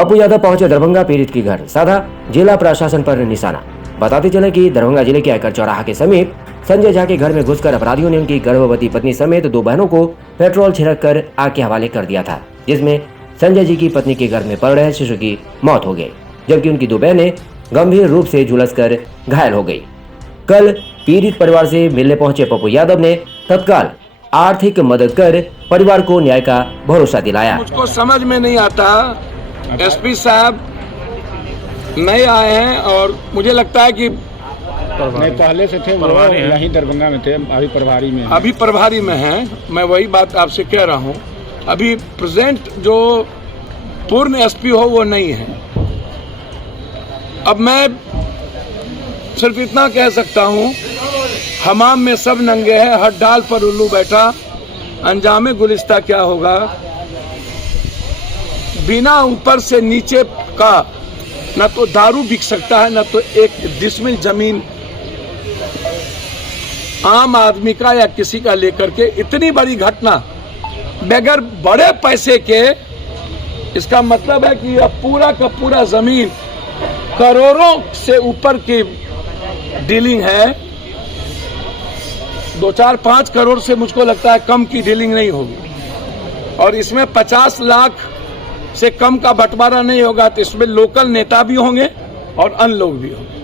पप्पू यादव पहुंचे दरभंगा पीड़ित के घर, साधा जिला प्रशासन पर निशाना। बताते चले कि दरभंगा जिले के आयकर चौराहा के समीप संजय झा के घर में घुसकर अपराधियों ने उनकी गर्भवती पत्नी समेत 2 बहनों को पेट्रोल छिड़ककर आग के हवाले कर दिया था, जिसमें संजय जी की पत्नी के गर्भ में पल रहे शिशु की मौत हो गई, जबकि उनकी 2 बहनें गंभीर रूप से झुलसकर घायल हो गई। कल पीड़ित परिवार से मिलने पहुंचे पप्पू यादव ने तत्काल आर्थिक मदद कर परिवार को न्याय का भरोसा दिलाया। मुझको समझ में नहीं आता, एसपी साहब नए आए हैं और मुझे लगता है कि नहीं, पहले से थे, यहीं दरभंगा में थे, अभी प्रभारी में हैं। मैं वही बात आपसे कह रहा हूँ, अभी प्रेजेंट जो पूर्ण एसपी हो वो नहीं है। अब मैं सिर्फ इतना कह सकता हूँ, हमाम में सब नंगे हैं, हर डाल पर उल्लू बैठा, अंजामे गुलिस्ता क्या होगा। बिना ऊपर से नीचे का न तो दारू बिक सकता है, न तो एक डिसमिल जमीन आम आदमी का या किसी का लेकर के इतनी बड़ी घटना बगैर बड़े पैसे के। इसका मतलब है कि अब पूरा का पूरा जमीन करोड़ों से ऊपर की डीलिंग है। 2, 4, 5 करोड़ से मुझको लगता है कम की डीलिंग नहीं होगी, और इसमें 50 लाख से कम का बंटवारा नहीं होगा। तो इसमें लोकल नेता भी होंगे और अन्य लोग भी होंगे।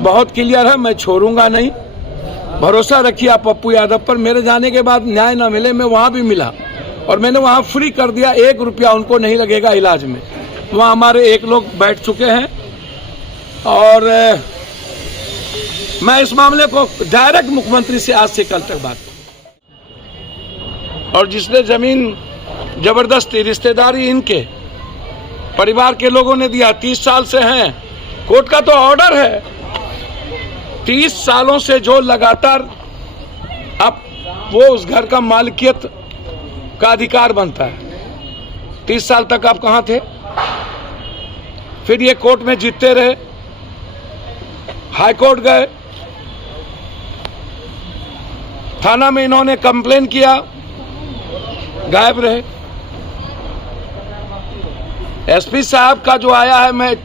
बहुत क्लियर है, मैं छोड़ूंगा नहीं। भरोसा रखिए आप पप्पू यादव पर। मेरे जाने के बाद न्याय न मिले, मैं वहां भी मिला और मैंने वहां फ्री कर दिया, 1 रुपया उनको नहीं लगेगा इलाज में। वहां हमारे 1 लोग बैठ चुके हैं और मैं इस मामले को डायरेक्ट मुख्यमंत्री से आज से कल तक बात करूं। और जिसने जमीन जबरदस्ती रिश्तेदारी इनके परिवार के लोगों ने दिया, 30 साल से हैं, कोर्ट का तो ऑर्डर है, 30 सालों से जो लगातार अब वो उस घर का मालिकियत का अधिकार बनता है। 30 साल तक आप कहां थे? फिर ये कोर्ट में जीतते रहे, हाई कोर्ट गए, थाना में इन्होंने कंप्लेन किया, गायब रहे। एसपी साहब का जो आया है, मैं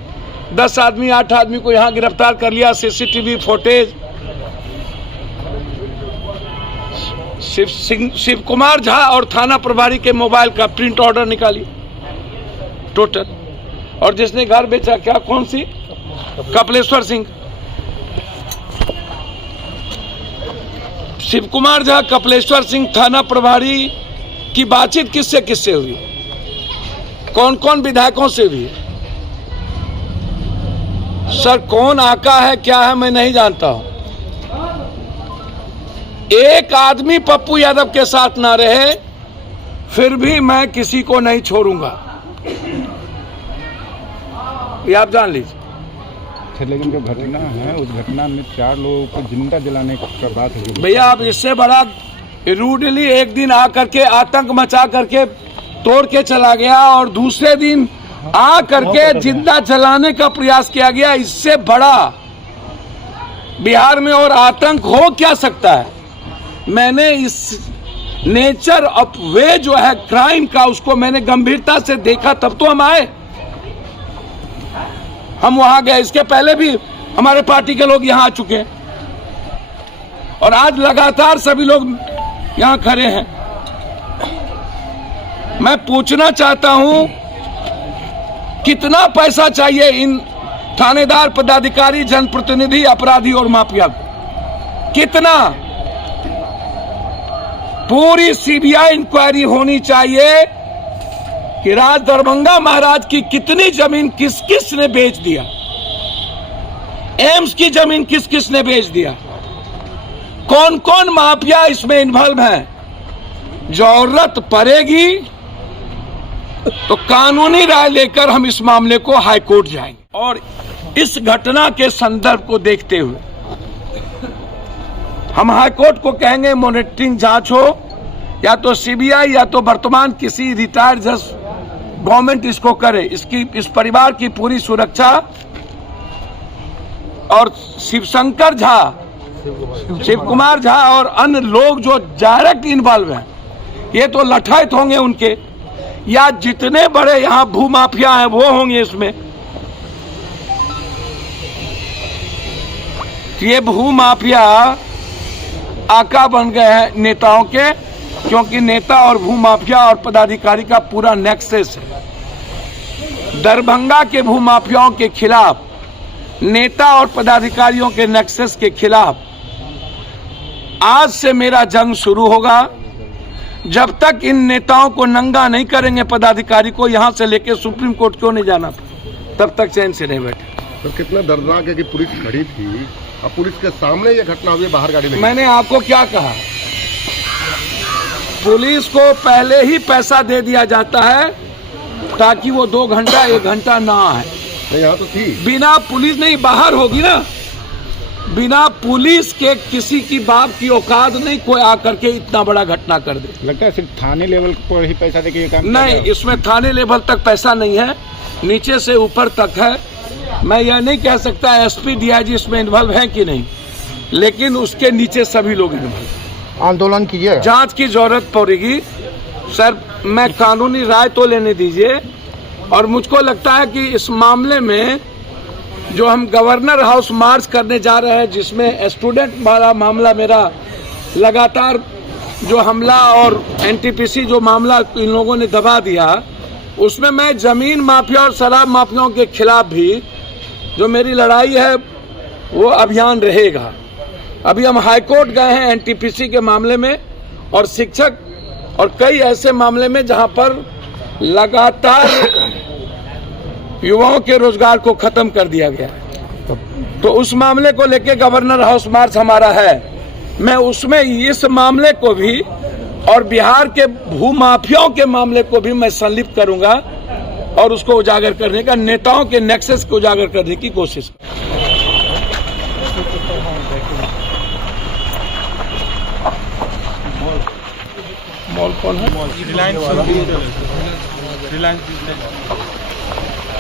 10 आदमी 8 आदमी को यहां गिरफ्तार कर लिया, सीसीटीवी फुटेज। शिव कुमार झा और थाना प्रभारी के मोबाइल का प्रिंट ऑर्डर निकाली टोटल। और जिसने घर बेचा, क्या कौन सी, कपिलेश्वर सिंह। शिव कुमार झा, कपिलेश्वर सिंह थाना प्रभारी की बातचीत किससे किससे हुई, कौन कौन विधायकों से हुई। सर कौन आका है क्या है मैं नहीं जानता हूं। एक आदमी पप्पू यादव के साथ ना रहे, फिर भी मैं किसी को नहीं छोड़ूंगा, ये आप जान लीजिए। लेकिन जो घटना है, उस घटना में 4 लोगों को जिंदा जलाने का बात है भैया। आप इससे बड़ा रूडली एक दिन आ करके आतंक मचा करके तोड़ के चला गया और दूसरे दिन आ करके जिंदा जलाने का प्रयास किया गया। इससे बड़ा बिहार में और आतंक हो क्या सकता है। मैंने इस नेचर ऑफ वे जो है क्राइम का, उसको मैंने गंभीरता से देखा, तब तो हम आए, हम वहां गए। इसके पहले भी हमारे पार्टी के लोग यहां आ चुके हैं और आज लगातार सभी लोग यहां खड़े हैं। मैं पूछना चाहता हूं, कितना पैसा चाहिए इन थानेदार, पदाधिकारी, जनप्रतिनिधि, अपराधी और माफिया को? कितना? पूरी सीबीआई इंक्वायरी होनी चाहिए कि राज दरभंगा महाराज की कितनी जमीन किस किस ने बेच दिया, एम्स की जमीन किस किस ने बेच दिया, कौन कौन माफिया इसमें इन्वॉल्व है। जरूरत पड़ेगी तो कानूनी राय लेकर हम इस मामले को हाई कोर्ट जाएंगे। और इस घटना के संदर्भ को देखते हुए हम हाई कोर्ट को कहेंगे मॉनिटरिंग जांच हो, या तो सीबीआई या तो वर्तमान किसी रिटायर्ड जज गवर्नमेंट इसको करे। इस परिवार की पूरी सुरक्षा। और शिवशंकर झा, शिव कुमार झा और अन्य लोग जो डायरेक्ट इन्वॉल्व हैं, ये तो लठायत होंगे उनके या जितने बड़े यहाँ भूमाफिया हैं वो होंगे इसमें। ये भूमाफिया आका बन गए हैं नेताओं के, क्योंकि नेता और भूमाफिया और पदाधिकारी का पूरा नेक्सस है। दरभंगा के भूमाफियाओं के खिलाफ, नेता और पदाधिकारियों के नेक्सस के खिलाफ आज से मेरा जंग शुरू होगा। जब तक इन नेताओं को नंगा नहीं करेंगे, पदाधिकारी को यहां से लेकर सुप्रीम कोर्ट क्यों नहीं जाना, तब तक चैन से नहीं बैठे। तो कितना दर्दनाक है कि पुलिस खड़ी थी, अब पुलिस के सामने ये घटना हुई, बाहर गाड़ी नहीं। मैंने आपको क्या कहा, पुलिस को पहले ही पैसा दे दिया जाता है ताकि वो 2 घंटा 1 घंटा ना आए। यहाँ तो थी, बिना पुलिस नहीं, बाहर होगी ना, बिना पुलिस के किसी की बाप की औकात नहीं कोई आकर के इतना बड़ा घटना कर दे। लगता है सिर्फ थाने लेवल पर ही पैसा देके ये काम नहीं, इसमें थाने लेवल तक पैसा नहीं है, नीचे से ऊपर तक है। मैं यह नहीं कह सकता एसपी डीआईजी इसमें इन्वॉल्व है कि नहीं, लेकिन उसके नीचे सभी लोग इन्वॉल्व। आंदोलन कीजिए, जांच की जरूरत पड़ेगी सर, मैं कानूनी राय तो लेने दीजिए। और मुझको लगता है कि इस मामले में जो हम गवर्नर हाउस मार्च करने जा रहे हैं, जिसमें स्टूडेंट वाला मामला मेरा लगातार जो हमला और एनटीपीसी जो मामला इन लोगों ने दबा दिया, उसमें मैं जमीन माफिया और शराब माफियाओं के खिलाफ भी जो मेरी लड़ाई है वो अभियान रहेगा। अभी हम हाईकोर्ट गए हैं एनटीपीसी के मामले में और शिक्षक और कई ऐसे मामले में जहां पर लगातार युवाओं के रोजगार को खत्म कर दिया गया है। तो उस मामले को लेकर गवर्नर हाउस मार्च हमारा है। मैं उसमें इस मामले को भी और बिहार के भूमाफियाओं के मामले को भी मैं संलिप्त करूंगा और उसको उजागर करने का, नेताओं के नेक्सस को उजागर करने की कोशिश। मॉल कौन है?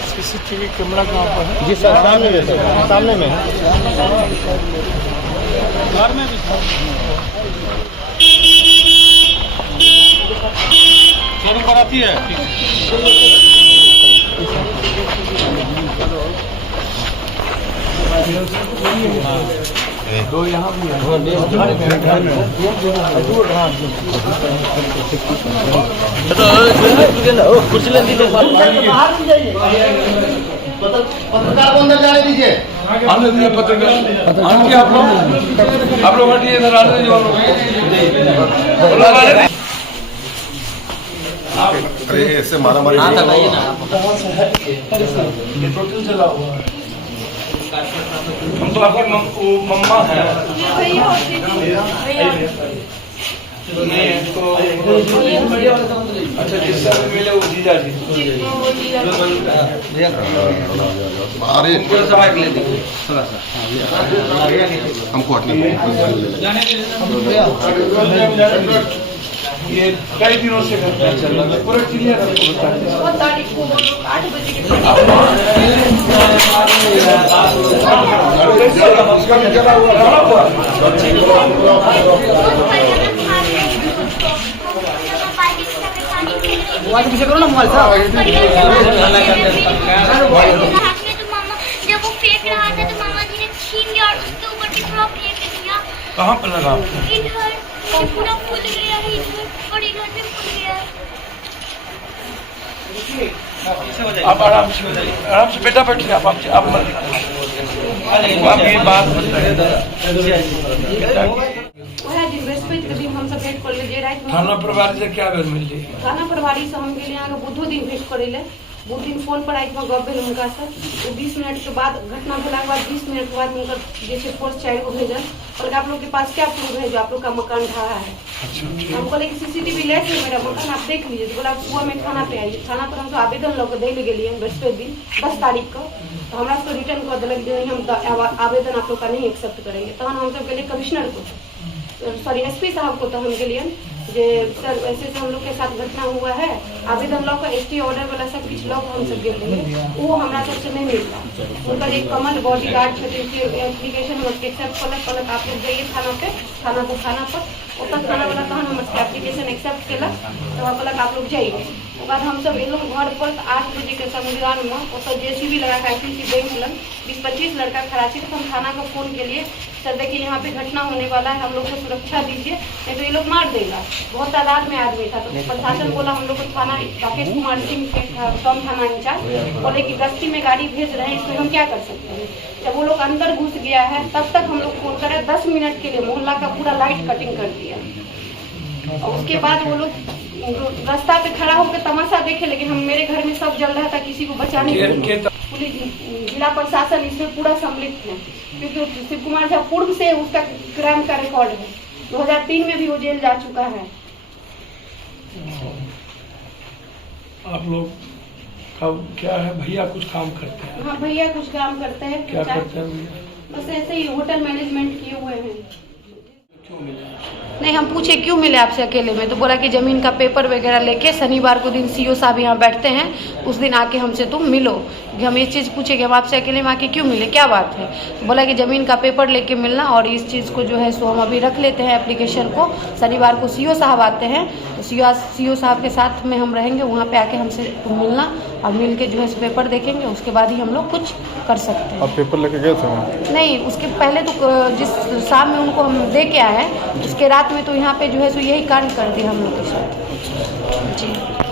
सीसीटीवी कैमरा कहाँ पर है? जी सर, सामने में है। कराती है। दो यहाँ भी है। पत्रकार को अंदर जाने दीजिए। आने दीजिए पत्रकार, आने आप लोग हटिए इधर, आने दीजिए। अरे ऐसे मारा मारी टोटल चला हुआ है। हम तो आपकी मम्मा है नहीं तो अच्छा, जिससे भी मिले वो जीजा जी। अरे हमको हटने ये कई दिनों से घटना चल रहा है, पूरा क्लियर पीछे करो ना मोबाइल जब वो फेंक रहा था तो मामा जी ने छीन लिया और उसके ऊपर टिकवा फेंक दिया। कहाँ पर लगा? इधर ये पूरा फूल गया है इधर और इधर भी फूल गया है। आप आराम से बेटा बैठिए, आप ये बात थाना प्रभारी से क्या बेर मिल जाए? थाना प्रभारी से हम गेलिए अहाँके बुधो दिन भेंट करे ले। बुध दिन फोन पर रात में गप भेल हुनका से। 20 मिनट के बाद घटना भेला के बाद 20 मिनट के बाद उनका जैसे फोर्स 4 को भेजल, बोले आप लोग के पास क्या प्रूफ है जो आप लोग का मकान ढहा है? हम बोले कि सीसीटीवी ले थे मेरा मकान, आप देख लीजिए। तो बोला सुबह में थाना पे आइए। थाना पर हम तो आवेदन लग दे गेलिए बृहस्पति दिन 10 तारीख को। तो हमरा सबको रिटर्न कर दिलक जे हम आवेदन आप लोग का नहीं एक्सेप्ट करेंगे। तहन हम सब गेलिए कमिश्नर को, सॉरी एसपी साहब को। तो हम गेलिए जे सर ऐसे से हम लोग के साथ घटना हुआ है, आवेदन लॉ का एसटी ऑर्डर वाला सब कुछ लॉ हम सब गेल रही, वो हमरा सबसे नहीं मिलता। उनका एक कमल बॉडी गार्ड छथिन के एप्लीकेशन हम एक्सेप्ट कलक आप लोग जाइए थाना पे, थाना को थाना पर ओतक थाना वाला तहन हम एप्लीकेशन एक्सेप्ट केलक। तो कहलक आप लोग जाइए। उसके बाद हम सब एलुम घर पर 8 बजे के संविधान में ओसब जेसीबी लगा के ICC बैंक लग 20-25 लड़का खड़ा थी। तो हम थाना को फोन के लिए सर देखिए यहाँ पे घटना होने वाला है, हम लोग को सुरक्षा दीजिए नहीं तो ये लोग मार देगा। बहुत तादाद में आदमी था। तो प्रशासन बोला हम लोग को थाना राकेश कुमार सिंह के कम थाना इंचार्ज बोले कि गश्ती में गाड़ी भेज रहे हैं, इसमें हम क्या कर सकते हैं। जब वो लोग अंदर घुस गया है तब तक हम लोग फोन करे 10 मिनट के लिए मोहल्ला का पूरा लाइट कटिंग कर दिया। और उसके बाद वो लोग रास्ता पे खड़ा होकर तमाशा देखे, लेकिन हम मेरे घर में सब जल रहा था, किसी को बचाने के लिए पुलिस जिला प्रशासन इसमें पूरा सम्मिलित है। क्योंकि शिव कुमार झा पूर्व से उसका क्राइम का रिकॉर्ड है, 2003 में भी वो जेल जा चुका है। आप लोग का क्या है, भैया कुछ काम करते हैं? हाँ भैया कुछ काम करते हैं। क्या करते हैं भैया? बस ऐसे ही होटल मैनेजमेंट किए हुए हैं। क्यों मिले? नहीं हम पूछे क्यों मिले आपसे अकेले में, तो बोला कि जमीन का पेपर वगैरह लेके शनिवार को दिन सीओ साहब यहाँ बैठते हैं, उस दिन आके हमसे तुम मिलो। कि हम ये चीज़ पूछे कि हम आपसे अकेले में आके क्यों मिले, क्या बात है। तो बोला कि ज़मीन का पेपर लेके मिलना, और इस चीज़ को जो है सो हम अभी रख लेते हैं एप्लीकेशन को। शनिवार को सीओ साहब आते हैं, तो सीओ साहब के साथ में हम रहेंगे, वहाँ पे आके हमसे तुम मिलना और मिल के जो है पेपर देखेंगे, उसके बाद ही हम लोग कुछ कर सकते हैं। आप पेपर लेके गए थे वहाँ? नहीं, उसके पहले तो जिस शाम में उनको हम दे के आए हैं, उसके रात में तो यहाँ पे जो है सो यही कांड कर दिया हम लोग के साथ। जी।